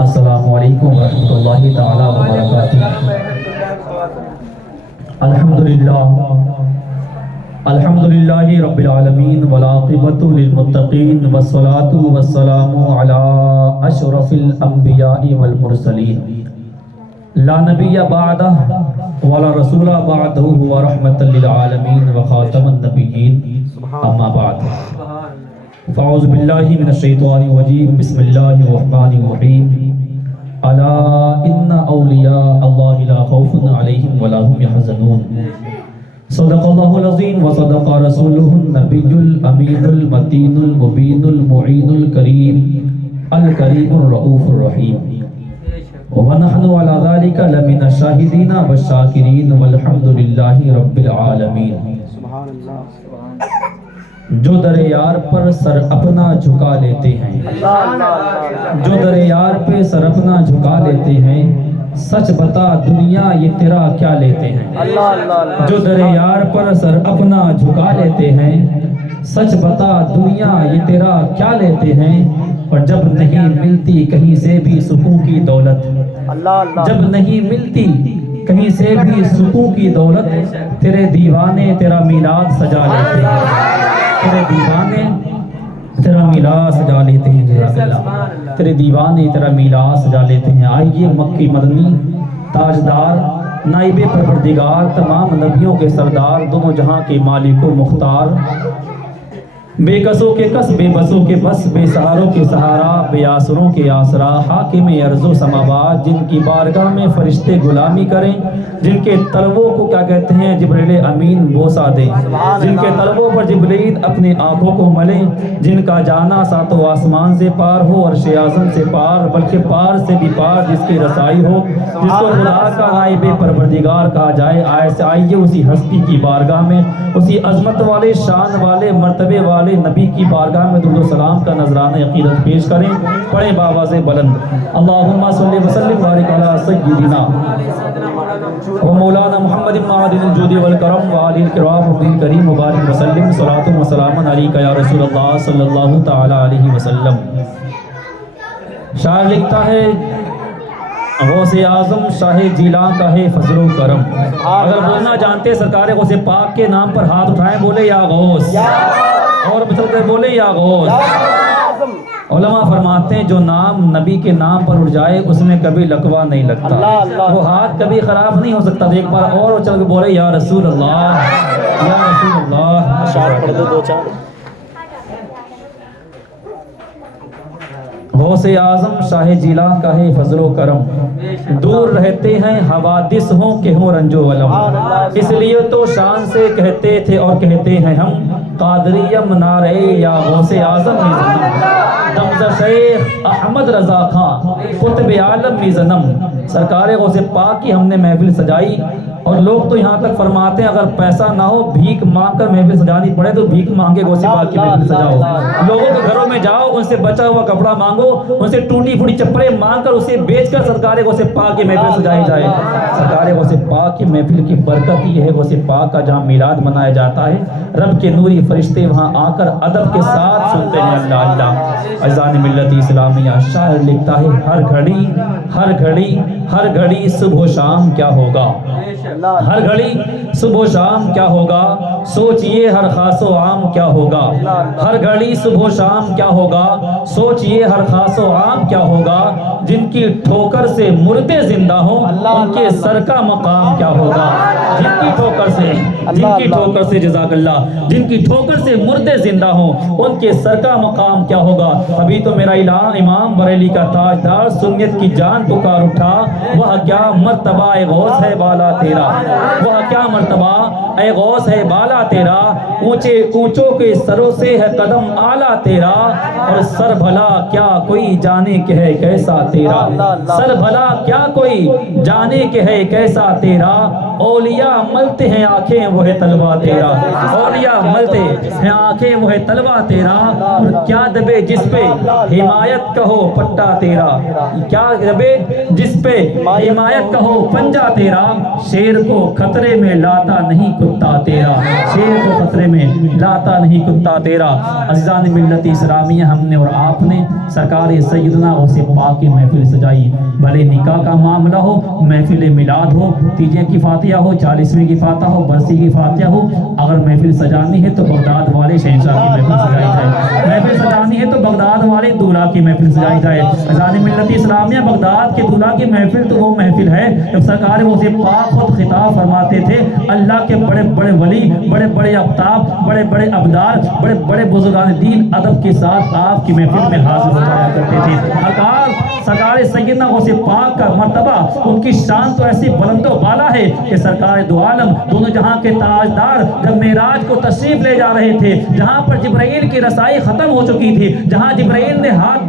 السلام علیکم ورحمۃ اللہ تعالی وبرکاتہ۔ الحمدللہ رب العالمین والعاقبۃ للمتقین والصلاۃ والسلام علی اشرف الانبیاء والمرسلین لا نبی بعدہ ولا رسول بعدہ ورحمۃ للعالمین وخاتم النبیین اما بعد فاعوذ باللہ من الشیطان الرجیم بسم اللہ الرحمن الرحیم الا ان اولیاء اللہ لا خوف علیہم ولا هم يحزنون صدق اللہ العظیم وصدق رسولہ النبی الامین المتین المبین المعین الکریم الرؤوف الرحیم ونحن على ذلك لمن الشاہدین والشاکرین والحمد للہ رب العالمین۔ جو در یار پر سر اپنا جھکا لیتے ہیں، جو در یار پہ سر اپنا جھکا لیتے ہیں، سچ بتا دنیا یہ تیرا کیا لیتے ہیں۔ جو در یار پر سر اپنا جھکا لیتے ہیں، سچ بتا دنیا یہ تیرا کیا لیتے ہیں۔ اور جب نہیں ملتی کہیں سے بھی سکون کی دولت، جب نہیں ملتی کہیں سے بھی سکون کی دولت، تیرے دیوانے تیرا میلاد سجا لیتے ہیں، تیرے دیوانے تیرا میلاد سجا لیتے ہیں، جزاک اللہ، تیرے دیوانے تیرا میلاد سجا لیتے ہیں۔ آئیے مکی مدنی تاجدار نائب پروردگار تمام نبیوں کے سردار دونوں جہاں کے مالک و مختار، بے کسوں کے کس بے بسوں کے بس، بے سہاروں کے سہارا، بے آسروں کے آسرا، حاکم ارض و سماوات، جن کی بارگاہ میں فرشتے غلامی کریں، جن کے طلبوں کو کیا کہتے ہیں جبریل امین بوسا دیں، جن کے طلبوں پر جبریل اپنی آنکھوں کو ملیں، جن کا جانا ساتوں آسمان سے پار ہو، عرش اعظم سے پار بلکہ پار سے بھی پار جس کی رسائی ہو، جس کو خدا کا نائب پروردگار کہا جائے۔ آئیے اسی ہستی کی بارگاہ میں، اسی عظمت والے شان والے مرتبے والے نبی کی بارگاہ میں درود و سلام کا نذرانہ عقیدت پیش کریں۔ پڑھیں بآواز بلند اللہم صلی وسلم بارک علی سیدنا و مولانا محمد معدن الجود والکرم وآلہ الکرام وابن کریم مبارک وسلم صلاۃ و سلام علیک یا رسول اللہ صلی اللہ تعالی علیہ وسلم۔ شاعر لکھتا ہے غوث اعظم شاہ جیلاں کا ہے فضل و کرم۔ اگر بولنا جانتے سرکار غوث پاک کے نام پر ہاتھ اٹھائیں، بولے یا غوث، اور بچل کر بولے یا غوث۔ علماء فرماتے ہیں جو نام نبی کے نام پر اٹھ جائے اس میں کبھی لقوہ نہیں لگتا، وہ ہاتھ کبھی خراب نہیں ہو سکتا۔ ایک بار اور چل کے بولے یا رسول اللہ، یا رسول اللہ۔ اشعار پڑھ دو دو چار۔ غوث اعظم شاہ جیلاں کا ہے فضل و کرم، دور رہتے ہیں حوادث ہوں کہ ہوں رنج و علم، اس لیے تو شان سے کہتے تھے اور کہتے ہیں ہم، قادریم نعرے یا غوث اعظم می زنم، دمزہ شیخ احمد رضا خان قطب عالم می زنم۔ سرکار غوث پاک کی ہم نے محفل سجائی، اور لوگ تو یہاں تک فرماتے ہیں اگر پیسہ نہ ہو بھیک مانگ کر محفل سجانی پڑے تو بھیک مانگے غوث پاک کی محفل سجاؤ۔ لوگوں کے گھروں میں جاؤ، ان سے بچا ہوا کپڑا مانگو، ان سے ٹوٹی پھوٹی چپلیں مانگ کر اسے بیچ کر سرکار غوث پاک کی محفل سجائی جائے۔ سرکار غوث پاک کی محفل کی برکت یہ ہے، غوث پاک کا جہاں میلاد منایا جاتا ہے رب کے نوری فرشتے وہاں آ کر ادب کے ساتھ سنتے ہیں اللہ اللہ۔ عزیزان ملت اسلامیہ، شاعر لکھتا ہے ہر گھڑی ہر گھڑی ہر گھڑی صبح و شام کیا ہوگا، ہر گھڑی صبح و شام کیا ہوگا، سوچئے ہر خاص و عام کیا ہوگا، ہر گھڑی صبح و شام کیا ہوگا، سوچئے ہر خاص و عام کیا ہوگا، جن کی ٹھوکر سے مردے زندہ ہوں ان کے سر کا مقام کیا ہوگا، جن کی ٹھوکر سے جزاک اللہ، جن کی ٹھوکر سے مردے زندہ ہوں ان کے سر کا مقام کیا ہوگا۔ ابھی تو میرا امام بریلی کا تاجدار سنت کی جان پکار اٹھا، وہ کیا مرتبہ اے غوث ہے بالا تیرا، وہ کیا مرتبہ اے غوث ہے بالا تیرا، اونچے اونچوں کے سروں سے ہے قدم اعلیٰ تیرا، اور سر بھلا کیا کوئی جانے کہ ہے کیسا تیرا، سر بھلا کیا کوئی جانے کہ ہے کیسا تیرا، اولیاء ملتے ہیں آنکھیں وہ ہے طلبہ تیرا، اولیاء ملتے ہیں آنکھیں وہ ہے طلبہ تیرا، اور کیا دبے جس پہ حمایت کہو پٹا تیرا، کیا دبے جس پہ حمایت کہو پنجا تیرا، شیر شیر کو خطرے میں لاتا نہیں کتا تیرا، شیر کو خطرے میں لاتا نہیں کتا تیرا۔ عزیزان ملت اسلامیہ، ہم نے اور آپ نے سرکار سیدنا غوث پاک کی محفل سجائی، بھلے نکاح کا معاملہ ہو، محفل میلاد ہو، تیجے کی فاتحہ ہو، 40ویں کی فاتحہ ہو، برسی کی فاتحہ ہو، اگر محفل سجانی ہے تو بغداد والے شہنشاہ کی محفل سجائی جائے، محفل سجانی ہے تو بغداد والے دولہا کی محفل سجائی جائے۔ عزیزان ملت اسلامیہ، بغداد کے دولہا کی محفل تو وہ محفل ہے جب سرکار غوث پاک خود خطاب فرماتے تھے، اللہ کے بڑے بڑے ولی، بڑے بڑے اقطاب، بڑے بڑے ابدال، بڑے بڑے بزرگان دین ادب کے ساتھ آپ کی محفل میں حاضر ہو جایا کرتے تھے۔ سرکار سیدنا غوث پاک کا مرتبہ، ان کی شان تو ایسی بلند و بالا ہے کہ سرکار دو عالم، دونوں جہاں کے تاجدار جب معراج کو تشریف لے جا رہے تھے، جہاں پر جبرائیل کی رسائی ختم ہو چکی تھی، جہاں جبرائیل نے ہاتھ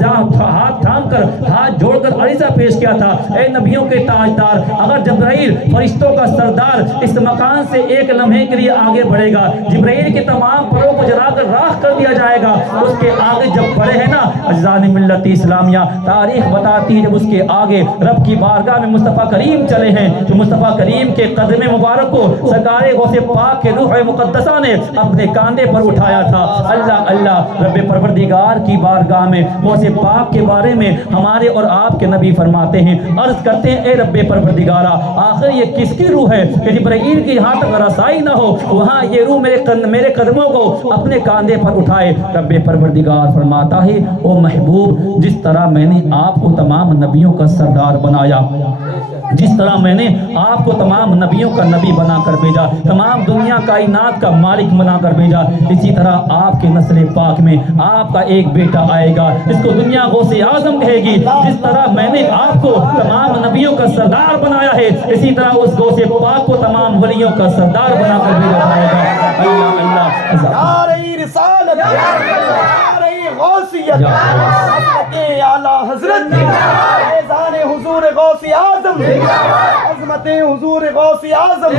تھام کر، ہاتھ جوڑ کر عریضہ پیش کیا تھا، اے نبیوں کے تاجدار، اگر جبرائیل فرشتوں کا سردار اس مکان سے ایک لمحے کے لیے آگے بڑھے گا، جبرائیل کے تمام پروں کو جلا کر راکھ کر دیا جائے گا، اس کے آگے جب بڑھے ہیں نا عزیزان ملت اسلامیہ، تاریخ بتاتی ہے جب اس کے آگے رب کی بارگاہ میں مصطفیٰ کریم چلے ہیں، تو مصطفیٰ کریم کے قدم مبارک کو سرکار غوث پاک کے روح مقدسہ نے اپنے کاندھے پر اٹھایا تھا۔ اللہ اللہ، رب پروردگار کی بارگاہ میں غوث پاک کے بارے میں ہمارے اور آپ کے نبی فرماتے ہیں، عرض کرتے ہیں، اے رب پروردگارہ، آخر یہ کس کی روح ہے کہ جبرائیل کی یہاں تک رسائی نہ ہو، وہاں یہ روح میرے قدموں کو اپنے کاندھے پر اٹھائے۔ رب پروردگار فرماتا ہے، او محبوب، جس طرح میں نے آپ کو تمام نبیوں کا سردار بنایا، جس طرح میں نے آپ کو تمام نبیوں کا نبی بنا کر بھیجا، تمام دنیا کائنات کا مالک بنا کر بھیجا، اسی طرح آپ کے نسل پاک میں آپ کا ایک بیٹا آئے گا جس کو دنیا غوث اعظم کہے گی۔ جس طرح میں نے آپ کو تمام نبیوں کا سردار بنایا ہے، اسی طرح اس غوث پاک کو تمام ولیوں کا سردار بنا کر بھیجا جائے گا۔ اللہ اللہ، یا رہی رسالت، یا رہی غوثیت، عظمت اعلیٰ حضرت، فیضان حضور غوث اعظم، عظمت حضور غوث اعظم،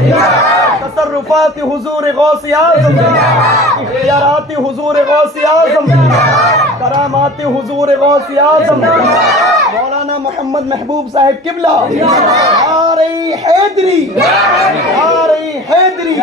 تصرفات حضور غوث اعظم، اختیارات حضور غوث اعظم، کرامات حضور غوث اعظم، مولانا محمد محبوب صاحب قبلہ، یا رہی حیدری، یا رہی حیدری،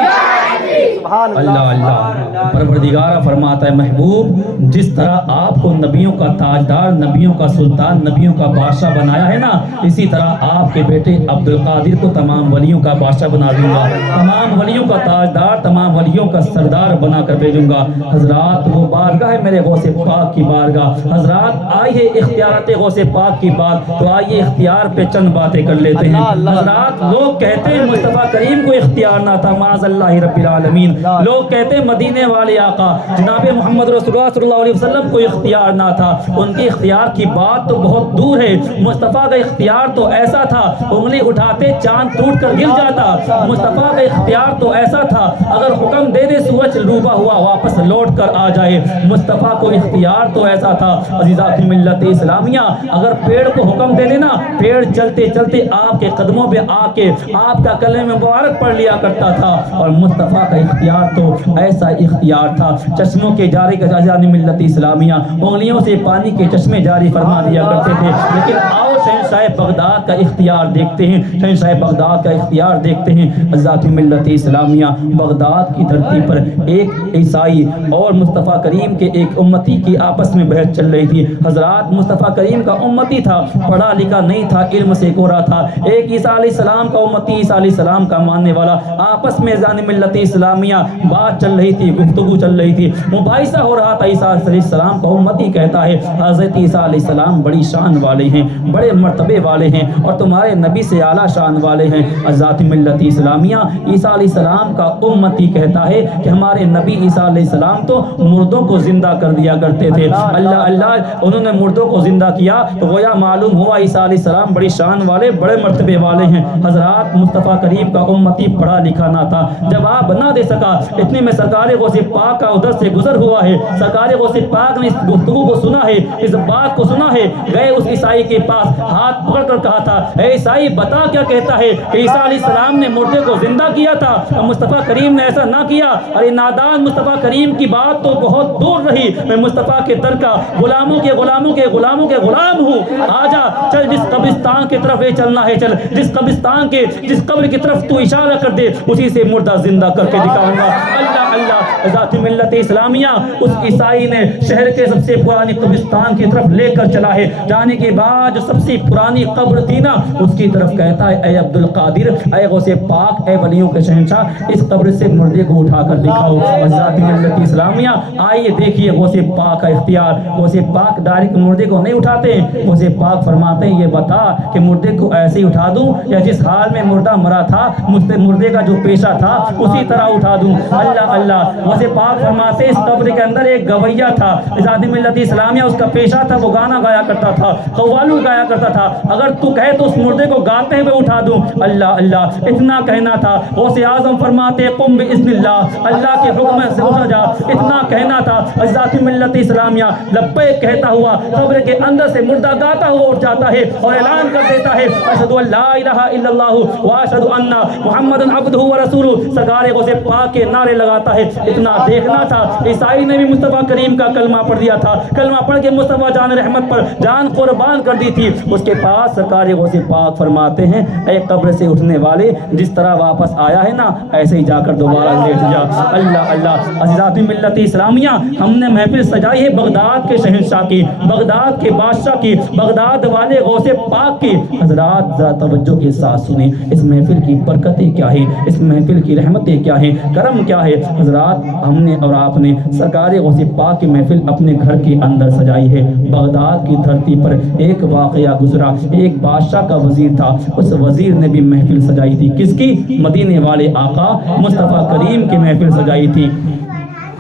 سبحان اللہ اللہ۔ پروردگار فرماتا ہے، محبوب، جس طرح آپ کو نبیوں کا تاجدار، نبیوں کا سلطان، نبیوں کا بادشاہ بنایا ہے نا، اسی طرح آپ کے بیٹے عبد القادر کو تمام ولیوں کا بادشاہ بنا دوں گا، تمام ولیوں کا تاجدار، تمام ولیوں کا سردار بنا کر بھیجوں گا۔ حضرات، وہ بارگاہ ہے میرے غوث پاک کی بارگاہ۔ حضرات، آئیے اختیارات غوث پاک کی بات، تو آئیے اختیار پہ چند باتیں کر لیتے ہیں۔ حضرات، لوگ کہتے ہیں مصطفیٰ کریم کو اختیار نہ تھا، معاذ اللہ رب العالمین۔ لوگ کہتے ہیں مدینے والے آقا جناب محمد رسول اللہ صلی اللہ علیہ وسلم کو اختیار نہ تھا، ان کی اختیار کی بات تو بہت دور ہے۔ مصطفیٰ کا اختیار تو ایسا تھا، انگلی اٹھاتے چاند ٹوٹ کر گر جاتا۔ مصطفیٰ کا اختیار تو ایسا تھا، اگر حکم دے دے سورج ڈوبا ہوا واپس لوٹ کر آ جائے۔ مصطفیٰ کو اختیار تو ایسا تھا عزیزات ملت اسلامیہ، اگر پیڑ کو حکم دے دینا، پیڑ چلتے چلتے آپ کے قدموں پہ آ کے آپ کا کلمہ مبارک پڑھ لیا کرتا تھا۔ اور مصطفیٰ کا اختیار تو ایسا اختیار تھا، چشموں کے جاری کا عزیزان ملت اسلامیہ، انگلیوں سے پانی کے چشمے جاری فرما دیا کرتے تھے۔ لیکن آؤ شہنشاہ بغداد کا اختیار دیکھتے ہیں، شہنشاہ بغداد کا اختیار دیکھتے ہیں۔ عزیزات ملت اسلامیہ، بغداد کی دھرتی پر ایک عیسائی اور مصطفیٰ کریم کے ایک امتی کی آپس میں بحث چل رہی تھی۔ حضرات، مصطفیٰ کریم کا امتی تھا، پڑھا لکھا نہیں تھا، علم سے کورا تھا۔ ایک عیسیٰ علیہ السلام کا امتی، عیسیٰ علیہ السلام کا ماننے والا، آپس میں عزیزان ملت اسلامیہ بات چل رہی تھی، گفتگو چل رہی تھی، مباحثہ ہو رہا تھا۔ عیسیٰ علیہ السلام کا امتی کہتا ہے، حضرت عیسیٰ علیہ السلام بڑی شان والے ہیں، بڑے مرتبے والے ہیں، اور تمہارے نبی سے اعلیٰ شان والے ہیں۔ عزیزات ملت اسلامیہ، عیسیٰ علیہ السلام کا امتی کہتا ہے کہ ہمارے نبی عیسیٰ علیہ السلام تو مردوں کو زندہ کر دیا کرتے تھے۔ اللہ اللہ، انہوں نے مردوں کو زندہ کیا تو گویا معلوم ہوا عیسیٰ علیہ السلام بڑی شان والے، بڑے مرتبے والے ہیں۔ حضرات، مصطفیٰ کریم کا امتی پڑھا لکھا نہ تھا، جواب نہ دے سکا۔ اتنے میں سرکار غوث پاک کا ادھر سے گزر ہوا ہے، سرکار غوث پاک نے اس گفتگو کو سنا ہے، اس بات کو سنا ہے، گئے اس عیسائی کے پاس، ہاتھ پکڑ کر کہا تھا اے عیسائی بتا کیا کہتا ہے کہ عیسیٰ علیہ السلام نے مردے کو زندہ کیا تھا اور مصطفیٰ کریم نے ایسا نہ کیا. ارے نادان مصطفیٰ کریم کی بات تو بہت دور رہی, میں مصطفیٰ کے در کا غلاموں کے غلاموں کے غلاموں کے غلام ہوں. آجا چل جس قبرستان کی طرف یہ چلنا ہے چل, جس قبرستان کے جس قبر کی طرف تو اشارہ کر دے اسی سے مردہ زندہ کر کے دکھاؤں گا. اللہ اللہ ذات ملت اسلامیہ اس عیسائی نے شہر کے سب سے پرانی قبرستان کی طرف لے کر چلا ہے. جانے کے بعد جو سب سے پرانی قبر تھی نا اس کی طرف کہتا ہے اے عبد القادر, اے غوث پاک, اے ولیوں کے شہنشاہ, اس قبر سے مردے کو اٹھا کر دکھاؤ. ذات ملت اسلامیہ آئیے دیکھیے غوث پاک کا اختیار. غوث پاک ڈائریکٹ مردے کو نہیں اٹھاتے, غوث پاک فرماتے ہیں یہ بتا کہ مردے کو ایسے ہی اٹھا دوں یا جس حال میں مردہ مرا تھا مردے کا جو پیشہ تھا اسی طرح اٹھا دوں. اللہ اللہ. غوث پاک فرماتے اس قبر کے اندر ایک گویہ تھا, ذات ملت اسلامیہ اس کا پیشہ تھا, وہ گانا گایا کرتا تھا, قوالو گایا کرتا تھا. اگر تو کہے تو اس مردے کو گاتے ہوئے اٹھا دوں. اللہ اللہ. اتنا کہنا تھا. غوث اعظم فرماتے قم باذن اللہ, اللہ کے حکم سے اٹھ جا. اتنا کہنا تھا. ذات ملت اسلامیہ لبیک کہتا ہوا قبر کے اندر سے مردہ گاتا ہوا اٹھ جاتا ہے اور اعلان کر دیتا ہے اشہد ان لا الہ الا اللہ واشہد ان محمد عبدہ ورسولہ. سرکار غوث پاک کے نعرے لگاتا ہے. اتنا دیکھنا تھا. عیسائی نے بھی مصطفیٰ کریم کا کلمہ پڑھ دیا تھا, کلمہ پڑھ کے مصطفیٰ جان رحمت پر جان قربان کر دی تھی. اس کے پاس سرکار غوث پاک فرماتے ہیں اے قبر سے اٹھنے والے, جس طرح واپس آیا ہے نا ایسے ہی جا کر دوبارہ لیٹ جا. اللہ اللہ. عزیزات ملت اسلامیہ ہم نے محفل سجائی ہے بغداد کے شہنشاہ کی, بغداد کے بادشاہ کی, بغداد والے غوث پاک کی. حضرات ذرا توجہ کے ساتھ سنیں اس محفل کی برکتیں کیا ہیں, اس محفل کی رحمتیں کیا ہیں, کرم کیا ہے. حضرات ہم نے اور آپ نے سرکار غوث پاک کی محفل اپنے گھر کے اندر سجائی ہے. بغداد کی دھرتی پر ایک واقعہ گزرا. ایک بادشاہ کا وزیر تھا, اس وزیر نے بھی محفل سجائی تھی. کس کی؟ مدینے والے آقا مصطفیٰ کریم کی محفل سجائی تھی.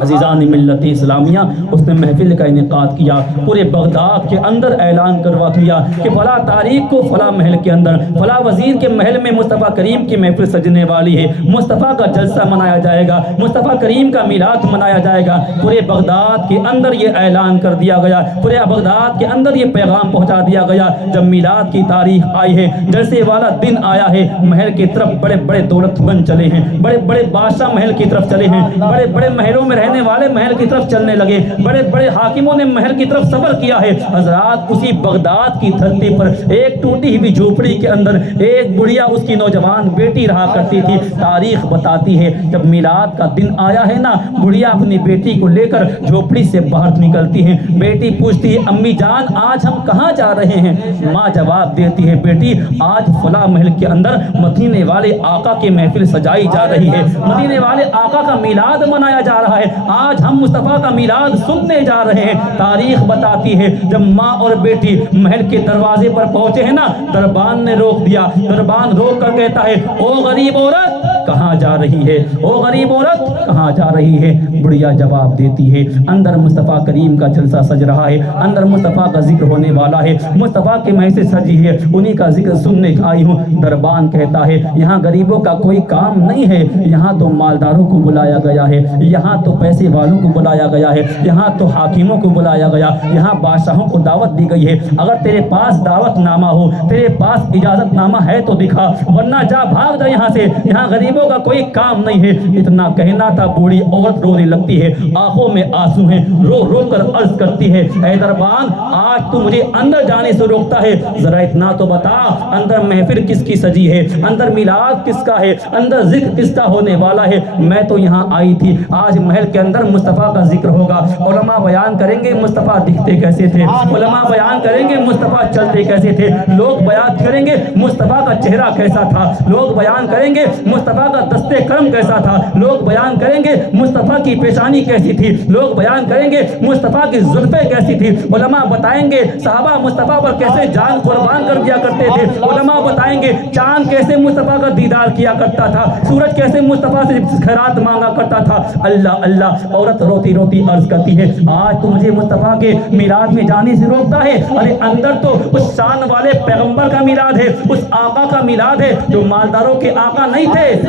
عزیزان ملت اسلامیہ اس نے محفل کا انعقاد کیا, پورے بغداد کے اندر اعلان کروا دیا کہ فلاں تاریخ کو فلاں محل کے اندر فلاں وزیر کے محل میں مصطفیٰ کریم کی محفل سجنے والی ہے, مصطفیٰ کا جلسہ منایا جائے گا, مصطفیٰ کریم کا میلاد منایا جائے گا. پورے بغداد کے اندر یہ اعلان کر دیا گیا, پورے بغداد کے اندر یہ پیغام پہنچا دیا گیا. جب میلاد کی تاریخ آئی ہے, جلسے والا دن آیا ہے, محل کی طرف بڑے بڑے دولت مند چلے ہیں, بڑے بڑے بادشاہ محل کی طرف چلے ہیں, بڑے بڑے محلوں میں رہنے والے محل کی طرف چلنے لگے, بڑے بڑے حاکموں نے محل کی طرف سفر کیا ہے. حضرات اسی بغداد کی دھرتی پر ایک ٹوٹی ہوئی جھوپڑی کے اندر ایک بڑھیا اس کی نوجوان بیٹی رہا کرتی تھی. تاریخ بتاتی ہے جب میلاد کا دن آیا ہے نا, بڑھیا اپنی بیٹی کو لے کر جھوپڑی سے باہر نکلتی ہے. بیٹی پوچھتی ہے امی جان آج ہم کہاں جا رہے ہیں؟ ماں جواب دیتی ہے بیٹی آج فلاں محل کے اندر مدینے والے آقا کی محفل سجائی جا رہی ہے, مدینے والے آقا کا میلاد منایا جا رہا ہے, آج ہم مصطفیٰ کا میلاد سننے جا رہے ہیں. تاریخ بتاتی ہے جب ماں اور بیٹی محل کے دروازے پر پہنچے ہیں نا, دربان نے روک دیا. دربان روک کر کہتا ہے او غریب عورت کہاں جا رہی ہے, او غریب عورت کہاں جا رہی ہے؟ بڑھیا جواب دیتی ہے اندر مصطفیٰ کریم کا جلسہ سج رہا ہے, اندر مصطفیٰ کا ذکر ہونے والا ہے, مصطفیٰ کی محفل سجی ہے, انہی کا ذکر سننے آئی ہوں. دربان کہتا ہے یہاں غریبوں کا کوئی کام نہیں ہے, یہاں تو مالداروں کو بلایا گیا ہے, یہاں تو پیسے والوں کو بلایا گیا ہے, یہاں تو حاکموں کو بلایا گیا, یہاں بادشاہوں کو دعوت دی گئی ہے. اگر تیرے پاس دعوت نامہ ہو, تیرے پاس اجازت نامہ ہے تو دکھا, ورنہ جا بھاگ جا یہاں سے, یہاں غریبوں کا کوئی کام نہیں ہے. اتنا کہنا تھا بوڑھی عورت رونے لگتی ہے, آنکھوں میں آنسو ہیں, رو رو کر عرض کرتی ہے اے دربان آج تو مجھے اندر جانے سے روکتا ہے, ذرا اتنا تو بتا اندر محفل کس کی سجی ہے, اندر میلاد کس کا ہے, اندر ذکر کس کا ہونے والا ہے؟ میں تو یہاں آئی تھی, آج محل کے اندر مصطفیٰ کا ذکر ہوگا. علماء بیان کریں گے مصطفیٰ دکھتے کیسے تھے, علماء بیان کریں گے مصطفیٰ چلتے کیسے تھے, لوگ بیان کریں گے مصطفیٰ کا چہرہ کیسا تھا, لوگ بیان کریں گے مصطفیٰ کا دستے کرم کیسا تھا, لوگ بیان کریں گے مصطفیٰ کی پیشانی کیسی تھی, لوگ بیان کریں گے مصطفیٰ کی زلفیں کیسی تھی. علماء بتائیں گے صحابہ مصطفیٰ پر کیسے جان قربان کر دیا کرتے تھے. علماء بتائیں گے چاند کیسے مصطفیٰ کا دیدار کیا کرتا تھا, سورج کیسے مصطفیٰ سے خیرات مانگا کرتا تھا. اللہ اللہ. عورت روتی روتی عرض کرتی ہے آج تو مجھے مصطفیٰ کے میلاد میں جانے سے روکتا ہے, ارے اندر تو اس شان والے پیغمبر کا میلاد ہے, اس آقا کا میلاد ہے جو مالداروں کے آقا نہیں تھے,